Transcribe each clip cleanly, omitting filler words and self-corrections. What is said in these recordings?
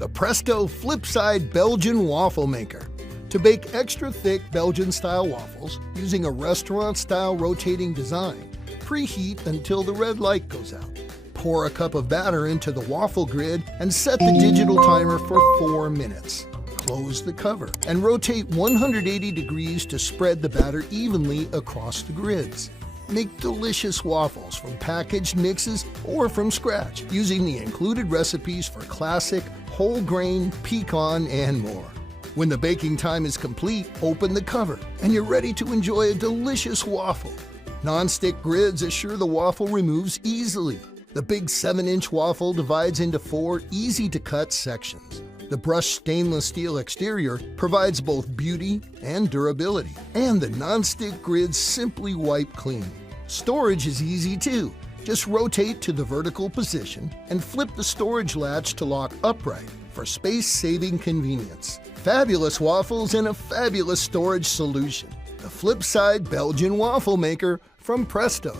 the Presto FlipSide Belgian waffle maker. To bake extra thick Belgian-style waffles using a restaurant-style rotating design, preheat until the red light goes out. Pour a cup of batter into the waffle grid and set the digital timer for 4 minutes. Close the cover and rotate 180 degrees to spread the batter evenly across the grids. Make delicious waffles from packaged mixes or from scratch using the included recipes for classic, whole grain, pecan, and more. When the baking time is complete, open the cover and you're ready to enjoy a delicious waffle. Nonstick grids assure the waffle removes easily. The big 7-inch waffle divides into 4 easy-to-cut sections. The brushed stainless steel exterior provides both beauty and durability, and the nonstick grids simply wipe clean. Storage is easy too. Just rotate to the vertical position and flip the storage latch to lock upright for space-saving convenience. Fabulous waffles in a fabulous storage solution. The FlipSide Belgian waffle maker from Presto.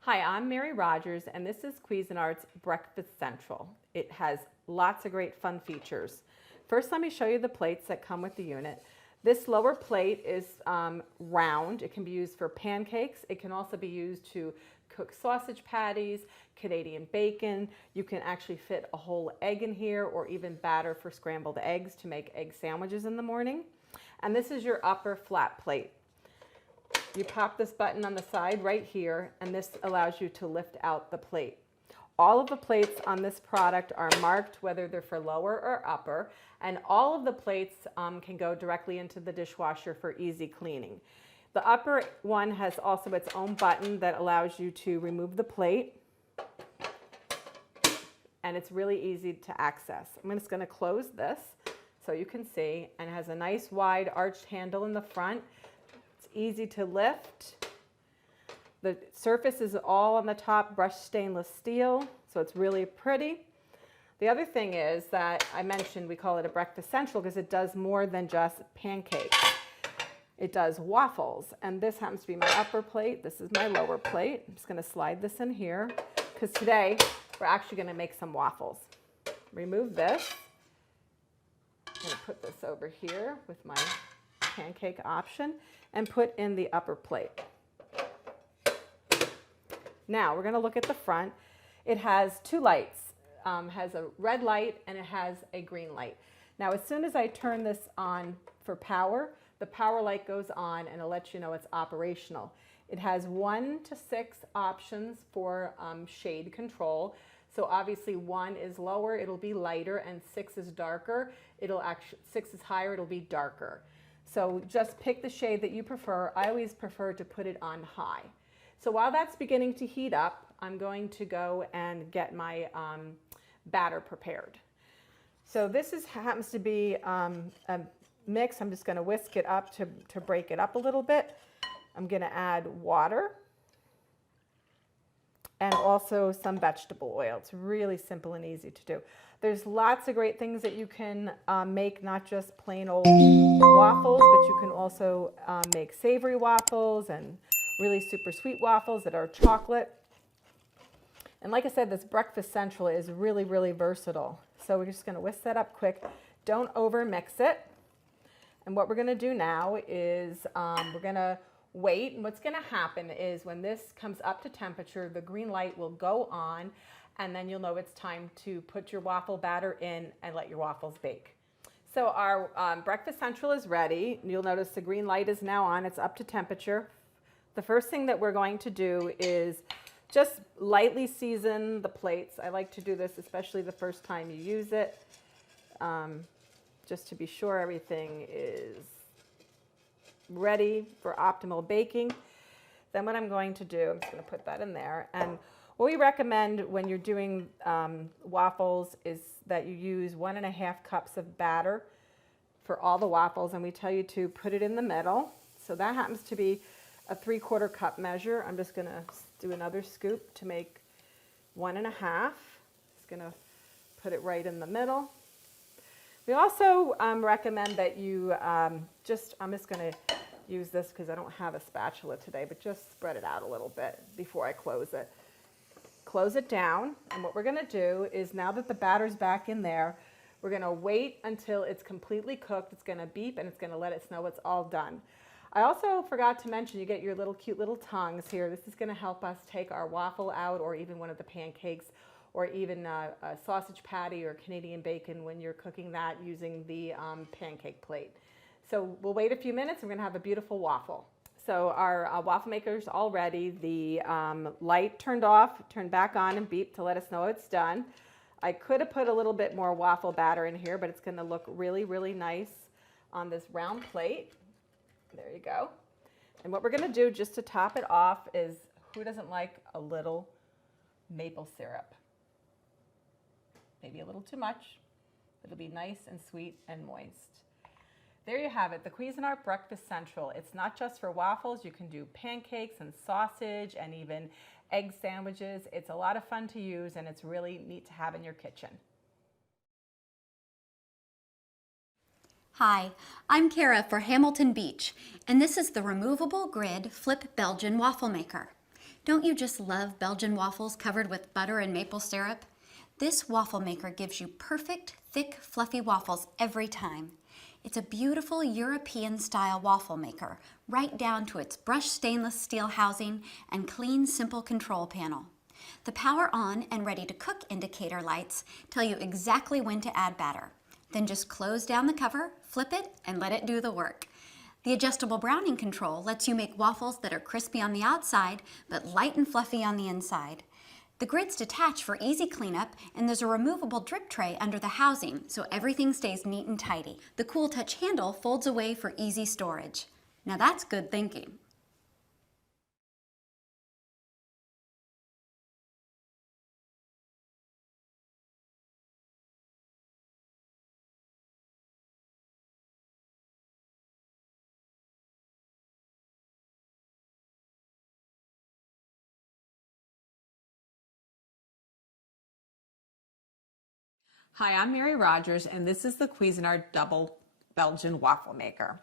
Hi, I'm Mary Rogers, and this is Cuisinart's Breakfast Central. It has lots of great fun features. First, let me show you the plates that come with the unit. This lower plate is round. It can be used for pancakes. It can also be used to cook sausage patties, Canadian bacon. You can actually fit a whole egg in here, or even batter for scrambled eggs to make egg sandwiches in the morning. And this is your upper flat plate. You pop this button on the side right here, and this allows you to lift out the plate. All of the plates on this product are marked whether they're for lower or upper, and all of the plates can go directly into the dishwasher for easy cleaning. The upper one has also its own button that allows you to remove the plate, and it's really easy to access. I'm just going to close this so you can see, and it has a nice wide arched handle in the front. Easy to lift. The surface is all on the top brushed stainless steel, so it's really pretty. The other thing is that I mentioned we call it a breakfast central because it does more than just pancakes. It does waffles, and this happens to be my upper plate. This is my lower plate. I'm just going to slide this in here because today we're actually going to make some waffles. Remove this. I'm going to put this over here with my pancake option and put in the upper plate. Now we're going to look at the front. It has 2 lights. Has a red light and it has a green light. Now as soon as I turn this on for power, the power light goes on and it'll let you know it's operational. It has 1 to 6 options for shade control. So obviously 1 is lower, it'll be lighter, and 6 is darker. 6 is higher, it'll be darker. So just pick the shade that you prefer. I always prefer to put it on high. So while that's beginning to heat up, I'm going to go and get my batter prepared. So this happens to be a mix. I'm just going to whisk it up to break it up a little bit. I'm going to add water and also some vegetable oil. It's really simple and easy to do. There's lots of great things that you can make, not just plain old waffles, but you can also make savory waffles and really super sweet waffles that are chocolate. And like I said, this Breakfast Central is really, really versatile. So we're just going to whisk that up quick. Don't over mix it. And what we're going to do now is we're going to wait. And what's going to happen is when this comes up to temperature, the green light will go on, and then you'll know it's time to put your waffle batter in and let your waffles bake. So our Breakfast Central is ready. You'll notice the green light is now on. It's up to temperature. The first thing that we're going to do is just lightly season the plates. I like to do this, especially the first time you use it, just to be sure everything is ready for optimal baking. Then what I'm going to do, I'm just going to put that in there. And what we recommend when you're doing waffles is that you use 1.5 cups of batter for all the waffles, and we tell you to put it in the middle. So that happens to be a 3/4 cup measure. I'm just going to do another scoop to make 1.5. Just going to put it right in the middle. We also recommend that you I'm just going to use this because I don't have a spatula today, but just spread it out a little bit before I close it. Close it down, and what we're going to do is, now that the batter's back in there, we're going to wait until it's completely cooked. It's going to beep, and it's going to let us know it's all done. I also forgot to mention, you get your little cute little tongs here. This is going to help us take our waffle out, or even one of the pancakes, or even a sausage patty or Canadian bacon when you're cooking that using the pancake plate. So we'll wait a few minutes, and we're going to have a beautiful waffle. So our waffle maker's all ready. The light turned off, turned back on, and beeped to let us know it's done. I could have put a little bit more waffle batter in here, but it's going to look really, really nice on this round plate. There you go. And what we're going to do just to top it off is, who doesn't like a little maple syrup? Maybe a little too much. It'll be nice and sweet and moist. There you have it, the Cuisinart Breakfast Central. It's not just for waffles. You can do pancakes and sausage and even egg sandwiches. It's a lot of fun to use, and it's really neat to have in your kitchen. Hi, I'm Kara for Hamilton Beach, and this is the removable grid Flip Belgian waffle maker. Don't you just love Belgian waffles covered with butter and maple syrup? This waffle maker gives you perfect, thick, fluffy waffles every time. It's a beautiful European-style waffle maker, right down to its brushed stainless steel housing and clean, simple control panel. The power on and ready to cook indicator lights tell you exactly when to add batter. Then just close down the cover, flip it, and let it do the work. The adjustable browning control lets you make waffles that are crispy on the outside, but light and fluffy on the inside. The grid's detached for easy cleanup, and there's a removable drip tray under the housing, so everything stays neat and tidy. The Cool Touch handle folds away for easy storage. Now that's good thinking. Hi, I'm Mary Rogers, and this is the Cuisinart Double Belgian Waffle Maker.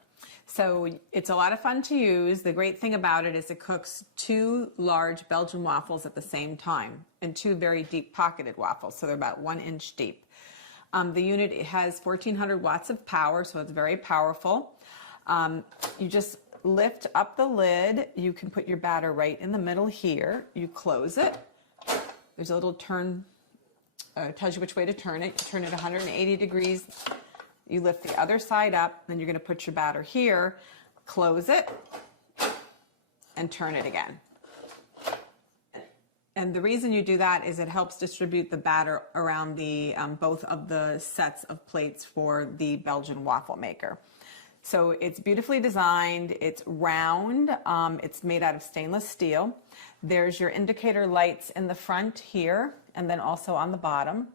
So it's a lot of fun to use. The great thing about it is it cooks 2 large Belgian waffles at the same time, and 2 very deep pocketed waffles, so they're about 1 inch deep. The unit has 1400 watts of power, so it's very powerful. You just lift up the lid. You can put your batter right in the middle here. You close it. There's a little turn. Tells you which way to turn it. You turn it 180 degrees. You lift the other side up, then you're going to put your batter here, close it, and turn it again. And the reason you do that is it helps distribute the batter around the both of the sets of plates for the Belgian waffle maker. So it's beautifully designed, it's round, it's made out of stainless steel. There's your indicator lights in the front here, and then also on the bottom.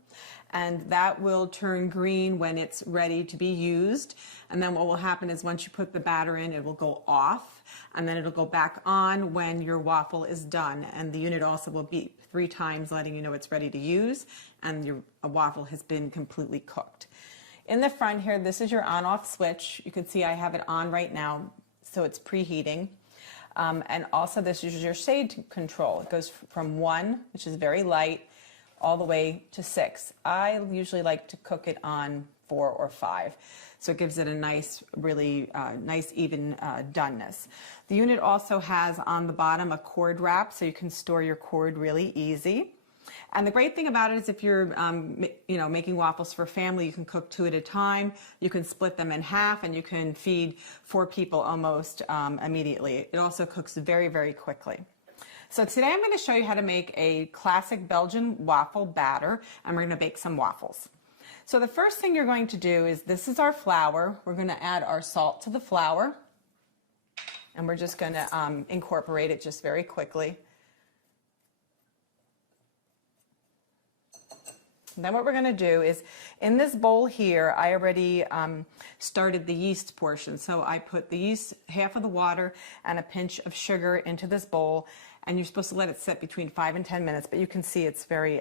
And that will turn green when it's ready to be used. And then what will happen is once you put the batter in, it will go off, and then it'll go back on when your waffle is done. And the unit also will beep 3 times, letting you know it's ready to use, and your waffle has been completely cooked. In the front here, this is your on-off switch. You can see I have it on right now, so it's preheating. And also this is your shade control. It goes from 1, which is very light, all the way to 6. I usually like to cook it on 4 or 5. So it gives it a nice, really nice even doneness. The unit also has on the bottom a cord wrap, so you can store your cord really easy. And the great thing about it is if you're making waffles for family, you can cook 2 at a time. You can split them in half and you can feed 4 people almost immediately. It also cooks very, very quickly. So today I'm going to show you how to make a classic Belgian waffle batter, and we're going to bake some waffles. So the first thing you're going to do is, this is our flour. We're going to add our salt to the flour, and we're just going to incorporate it just very quickly. And then what we're going to do is, in this bowl here, I already started the yeast portion. So I put the yeast, half of the water, and a pinch of sugar into this bowl, and you're supposed to let it sit between 5 and 10 minutes, but you can see it's very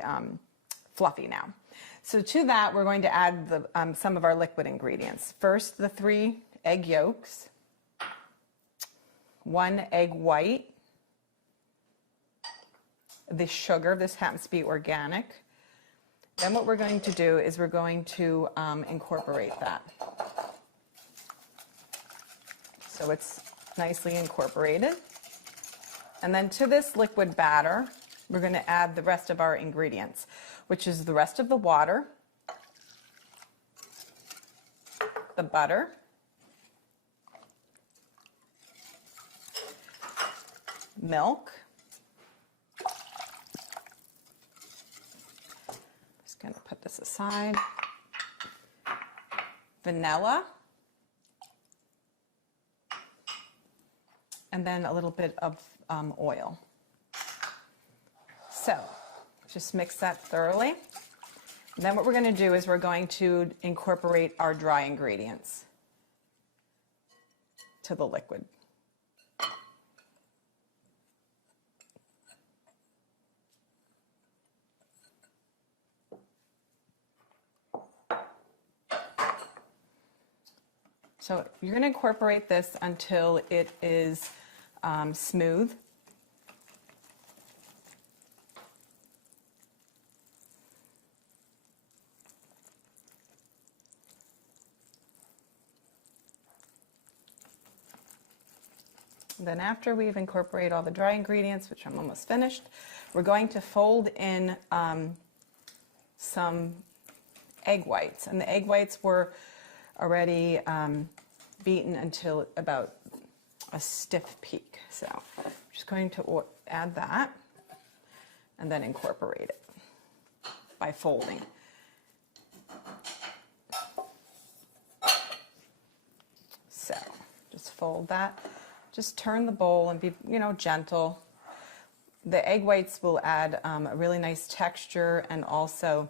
fluffy now. So to that, we're going to add some of our liquid ingredients. First, the 3 egg yolks, 1 egg white, the sugar, this happens to be organic. Then what we're going to do is we're going to incorporate that. So it's nicely incorporated. And then to this liquid batter, we're going to add the rest of our ingredients, which is the rest of the water, the butter, milk, just going to put this aside, vanilla, and then a little bit of oil. So just mix that thoroughly. Then what we're going to do is we're going to incorporate our dry ingredients to the liquid. So you're going to incorporate this until it is smooth. Then after we've incorporated all the dry ingredients, which I'm almost finished, we're going to fold in some egg whites. And the egg whites were already beaten until about a stiff peak. So I'm just going to add that and then incorporate it by folding. So just fold that. Just turn the bowl and be, gentle. The egg whites will add a really nice texture and also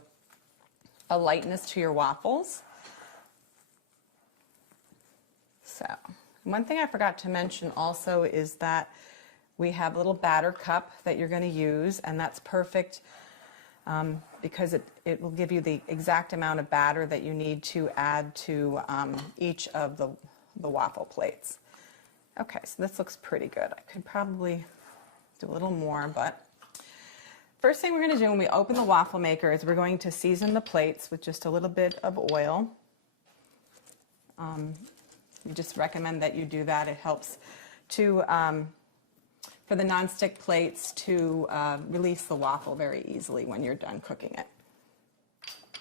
a lightness to your waffles. So, one thing I forgot to mention also is that we have a little batter cup that you're going to use, and that's perfect because it will give you the exact amount of batter that you need to add to each of the waffle plates. Okay, so this looks pretty good. I could probably do a little more, but first thing we're going to do when we open the waffle maker is we're going to season the plates with just a little bit of oil. We just recommend that you do that. It helps to, for the nonstick plates to release the waffle very easily when you're done cooking it.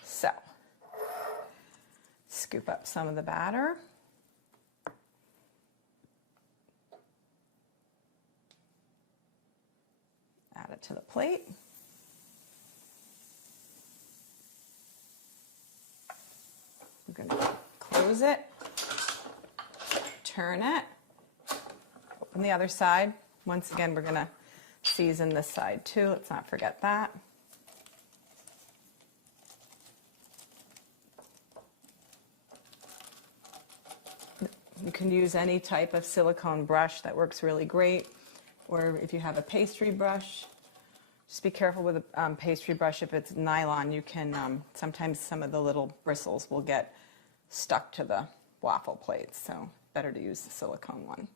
So, scoop up some of the batter. Add it to the plate. We're going to close it, turn it, open the other side. Once again, we're going to season this side too. Let's not forget that. You can use any type of silicone brush that works really great. Or if you have a pastry brush, just be careful with a pastry brush. If it's nylon, you can, sometimes some of the little bristles will get stuck to the waffle plates, so better to use the silicone one.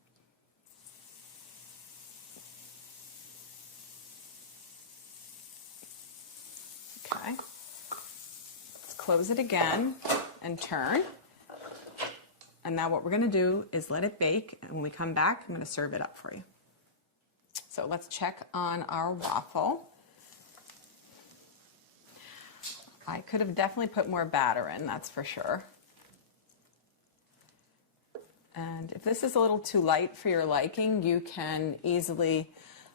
close it again and turn. And now what we're going to do is let it bake, and when we come back, I'm going to serve it up for you. So let's check on our waffle. I could have definitely put more batter in, that's for sure. And if this is a little too light for your liking, you can easily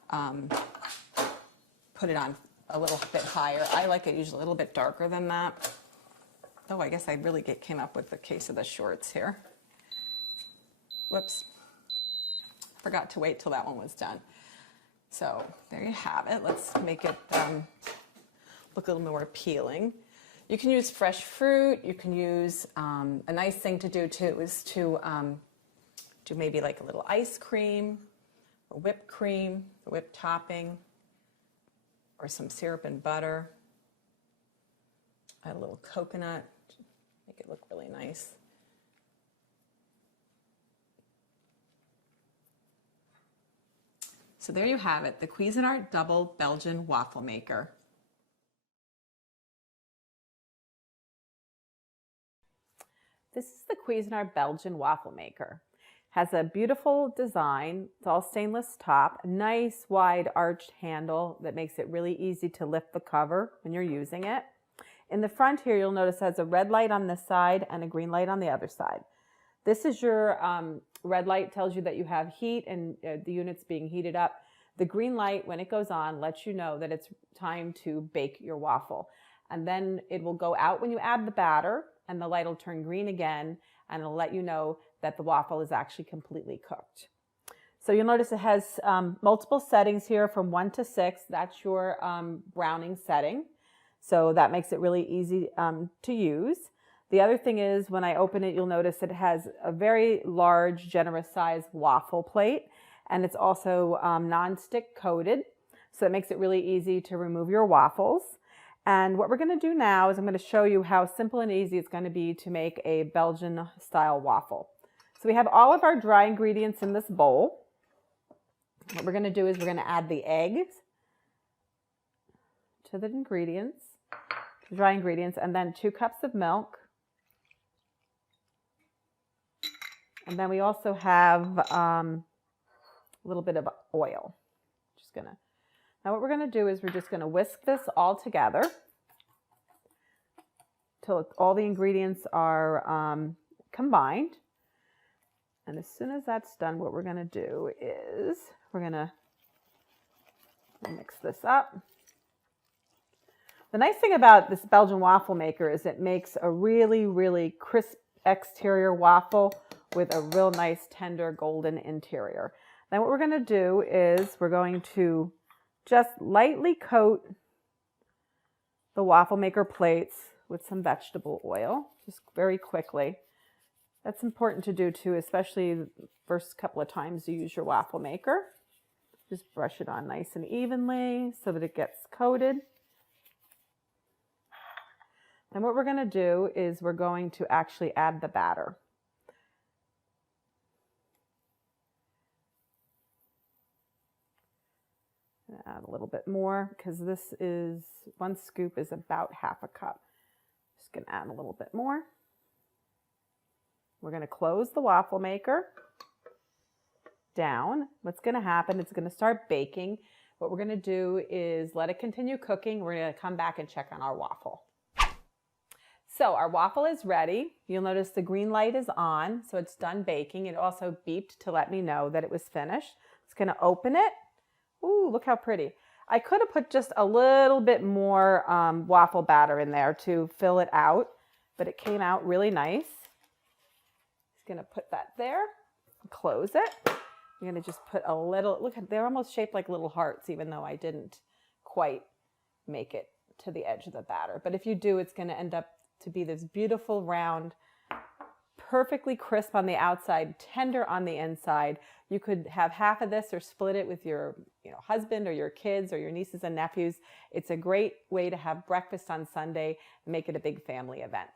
put it on a little bit higher. I like it usually a little bit darker than that. Oh, I guess I really came up with the case of the shorts here. Whoops. Forgot to wait till that one was done. So there you have it. Let's make it look a little more appealing. You can use fresh fruit. You can use, a nice thing to do too is to do maybe like a little ice cream, or whipped cream, a whipped topping, or some syrup and butter. Add a little coconut, make it look really nice. So there you have it, the Cuisinart Double Belgian Waffle Maker. This is the Cuisinart Belgian Waffle Maker. Has a beautiful design. It's all stainless top, a nice wide arched handle that makes it really easy to lift the cover when you're using it. In the front here, you'll notice it has a red light on this side and a green light on the other side. This is your red light, tells you that you have heat and the unit's being heated up. The green light, when it goes on, lets you know that it's time to bake your waffle. And then it will go out when you add the batter, and the light will turn green again, and it'll let you know that the waffle is actually completely cooked. So you'll notice it has multiple settings here from 1 to 6. That's your browning setting. So that makes it really easy to use. The other thing is when I open it, you'll notice it has a very large, generous size waffle plate, and it's also non-stick coated. So it makes it really easy to remove your waffles. And what we're going to do now is I'm going to show you how simple and easy it's going to be to make a Belgian style waffle. So we have all of our dry ingredients in this bowl. What we're going to do is we're going to add the eggs to the ingredients, the dry ingredients, and then 2 cups of milk. And then we also have a little bit of oil. Now what we're going to do is we're just going to whisk this all together till all the ingredients are combined. And as soon as that's done, what we're going to do is we're going to mix this up. The nice thing about this Belgian waffle maker is it makes a really, really crisp exterior waffle with a real nice tender golden interior. Then what we're going to do is we're going to just lightly coat the waffle maker plates with some vegetable oil, just very quickly. That's important to do too, especially the first couple of times you use your waffle maker. Just brush it on nice and evenly so that it gets coated. And what we're going to do is we're going to actually add the batter. Add a little bit more because this is 1 scoop is about half a cup. Just going to add a little bit more. We're going to close the waffle maker down. What's going to happen, it's going to start baking. What we're going to do is let it continue cooking. We're going to come back and check on our waffle. So our waffle is ready. You'll notice the green light is on, so it's done baking. It also beeped to let me know that it was finished. It's going to open it. Ooh, look how pretty. I could have put just a little bit more waffle batter in there to fill it out, but it came out really nice. Just going to put that there, close it. I'm going to just put a little, look, they're almost shaped like little hearts, even though I didn't quite make it to the edge of the batter. But if you do, it's going to end up to be this beautiful round, perfectly crisp on the outside, tender on the inside. You could have half of this or split it with your husband or your kids or your nieces and nephews. It's a great way to have breakfast on Sunday and make it a big family event.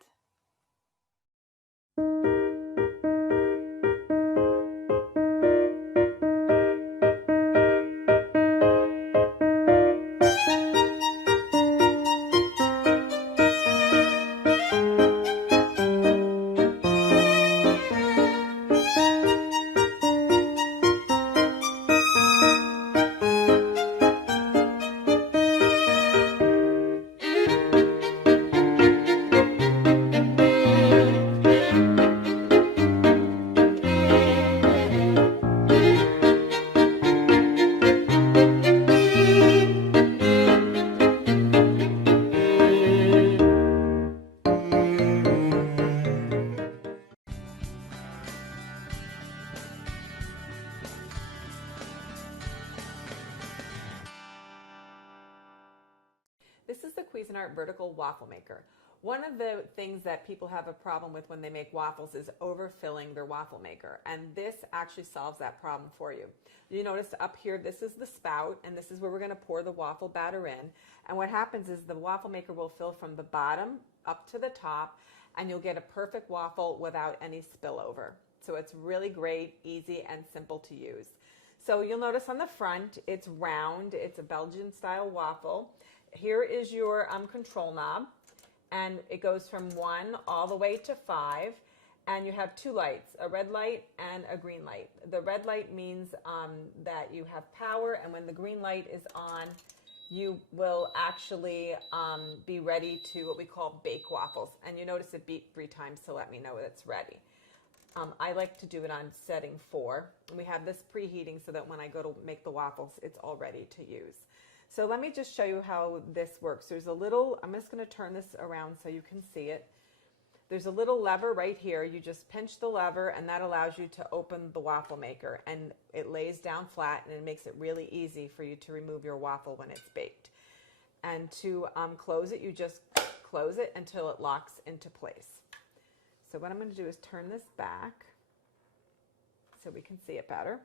Cuisinart vertical waffle maker. One of the things that people have a problem with when they make waffles is overfilling their waffle maker, and this actually solves that problem for you. You notice up here, this is the spout, and this is where we're going to pour the waffle batter in. And what happens is the waffle maker will fill from the bottom up to the top, and you'll get a perfect waffle without any spillover. So it's really great, easy, and simple to use. So you'll notice on the front, it's round. It's a Belgian style waffle. Here is your control knob, and it goes from 1 all the way to 5. And you have 2 lights, a red light and a green light. The red light means that you have power, and when the green light is on, you will actually be ready to what we call bake waffles. And you notice it beep 3 times to let me know that it's ready. I like to do it on setting 4. And we have this preheating so that when I go to make the waffles, it's all ready to use. So let me just show you how this works. There's a little, I'm just going to turn this around so you can see it. There's a little lever right here. You just pinch the lever, and that allows you to open the waffle maker, and it lays down flat, and it makes it really easy for you to remove your waffle when it's baked. And to close it, you just close it until it locks into place. So what I'm going to do is turn this back so we can see it better.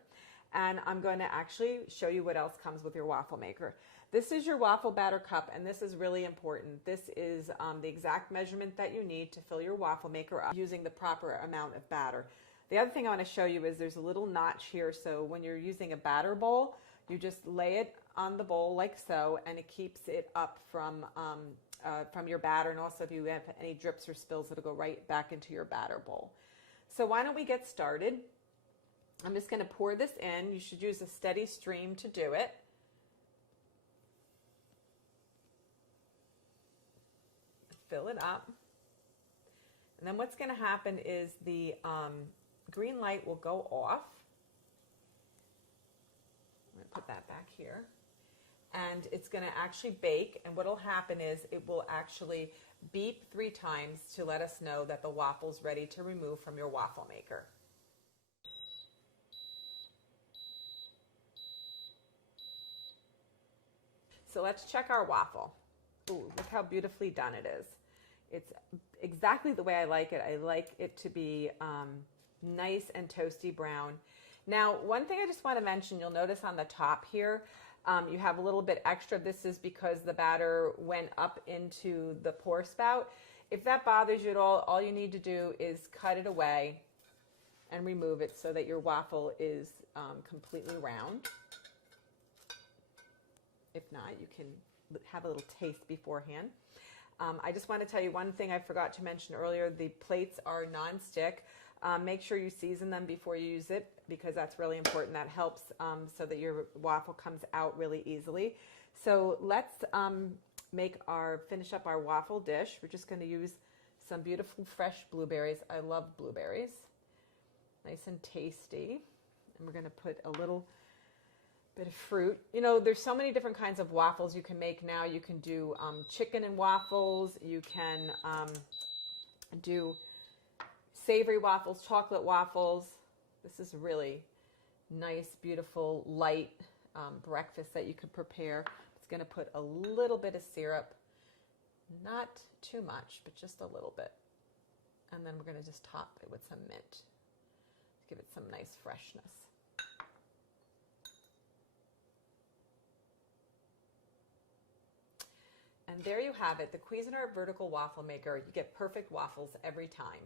And I'm going to actually show you what else comes with your waffle maker. This is your waffle batter cup, and this is really important. This is the exact measurement that you need to fill your waffle maker up using the proper amount of batter. The other thing I want to show you is there's a little notch here, so when you're using a batter bowl, you just lay it on the bowl like so, and it keeps it up from your batter, and also if you have any drips or spills, it'll go right back into your batter bowl. So why don't we get started? I'm just going to pour this in. You should use a steady stream to do it. Fill it up. And then what's going to happen is the green light will go off. I'm going to put that back here. And it's going to actually bake, and what will happen is it will actually beep 3 times to let us know that the waffle's ready to remove from your waffle maker. So let's check our waffle. Ooh, look how beautifully done it is. It's exactly the way I like it. I like it to be nice and toasty brown. Now, one thing I just want to mention, you'll notice on the top here, you have a little bit extra. This is because the batter went up into the pour spout. If that bothers you at all you need to do is cut it away and remove it so that your waffle is completely round. If not, you can have a little taste beforehand. I just want to tell you one thing I forgot to mention earlier. The plates are non-stick. Make sure you season them before you use it, because that's really important. That helps so that your waffle comes out really easily. So let's finish up our waffle dish. We're just going to use some beautiful fresh blueberries. I love blueberries. Nice and tasty. And we're going to put a little bit of fruit. You know, there's so many different kinds of waffles you can make now. You can do chicken and waffles. You can do savory waffles, chocolate waffles. This is really nice, beautiful, light breakfast that you could prepare. It's going to put a little bit of syrup, not too much, but just a little bit. And then we're going to just top it with some mint to give it some nice freshness. And there you have it, the Cuisinart vertical waffle maker. You get perfect waffles every time.